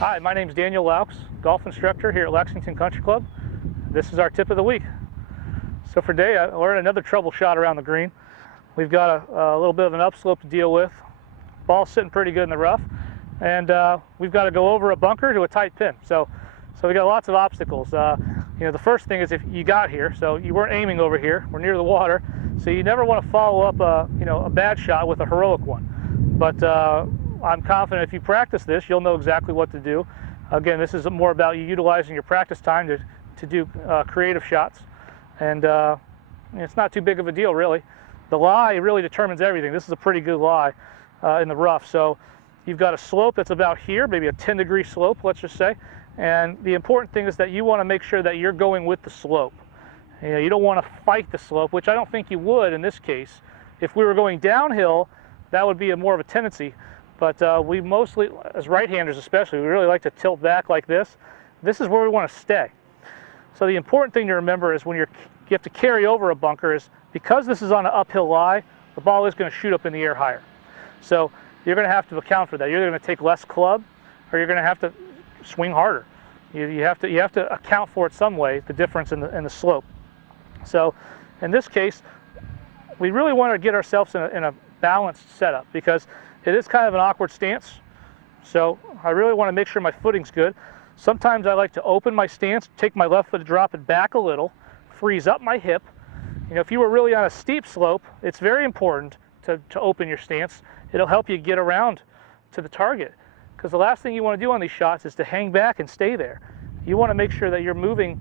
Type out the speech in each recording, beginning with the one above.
Hi, my name is Daniel Laux, golf instructor here at Lexington Country Club. This is our tip of the week. So for today, we're in another trouble shot around the green. We've got a little bit of an upslope to deal with. Ball's sitting pretty good in the rough, and we've got to go over a bunker to a tight pin. So we got lots of obstacles. The first thing is if you got here, so you weren't aiming over here. We're near the water, so you never want to follow up a bad shot with a heroic one. But I'm confident if you practice this, you'll know exactly what to do. Again, this is more about you utilizing your practice time to do creative shots. And it's not too big of a deal, really. The lie really determines everything. This is a pretty good lie in the rough. So you've got a slope that's about here, maybe a 10-degree slope, let's just say. And the important thing is that you want to make sure that you're going with the slope. You don't want to fight the slope, which I don't think you would in this case. If we were going downhill, that would be more of a tendency. But we mostly, as right-handers especially, we really like to tilt back like this. This is where we want to stay. So the important thing to remember is when you have to carry over a bunker is because this is on an uphill lie, the ball is going to shoot up in the air higher. So you're going to have to account for that. You're going to take less club, or you're going to have to swing harder. You have to account for it some way, the difference in the slope. So in this case, we really want to get ourselves in a balanced setup because it is kind of an awkward stance. So I really want to make sure my footing's good. Sometimes I like to open my stance, take my left foot, drop it back a little, freeze up my hip. If you were really on a steep slope, it's very important to open your stance. It'll help you get around to the target. Because the last thing you want to do on these shots is to hang back and stay there. You want to make sure that you're moving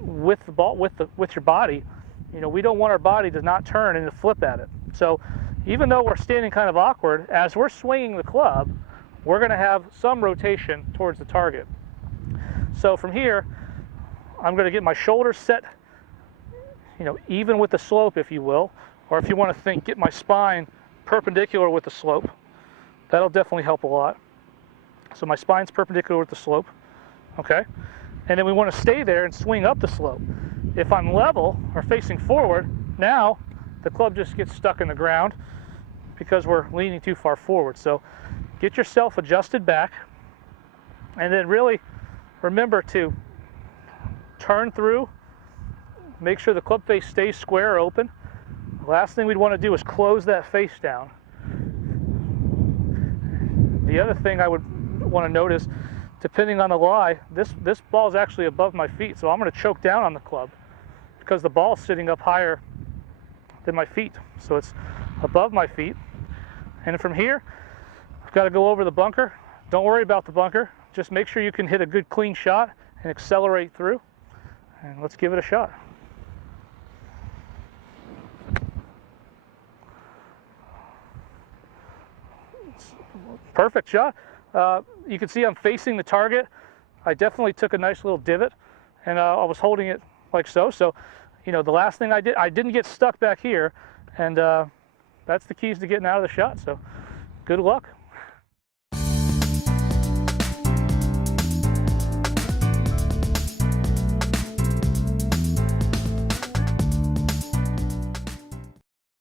with the ball, with your body. We don't want our body to not turn and to flip at it. So even though we're standing kind of awkward, as we're swinging the club, we're going to have some rotation towards the target. So from here, I'm going to get my shoulders set, even with the slope, if you will, or if you want to get my spine perpendicular with the slope. That'll definitely help a lot. So my spine's perpendicular with the slope, okay? And then we want to stay there and swing up the slope. If I'm level or facing forward, now the club just gets stuck in the ground because we're leaning too far forward. So get yourself adjusted back, and then really remember to turn through, make sure the club face stays square or open. The last thing we'd want to do is close that face down. The other thing I would want to notice, depending on the lie, this ball is actually above my feet, so I'm going to choke down on the club because the ball's sitting up higher than my feet. So it's above my feet. And from here, I've got to go over the bunker. Don't worry about the bunker. Just make sure you can hit a good clean shot and accelerate through. And let's give it a shot. Perfect shot. You can see I'm facing the target. I definitely took a nice little divot, and I was holding it like so. So, the last thing I didn't get stuck back here, and that's the keys to getting out of the shot. So, good luck.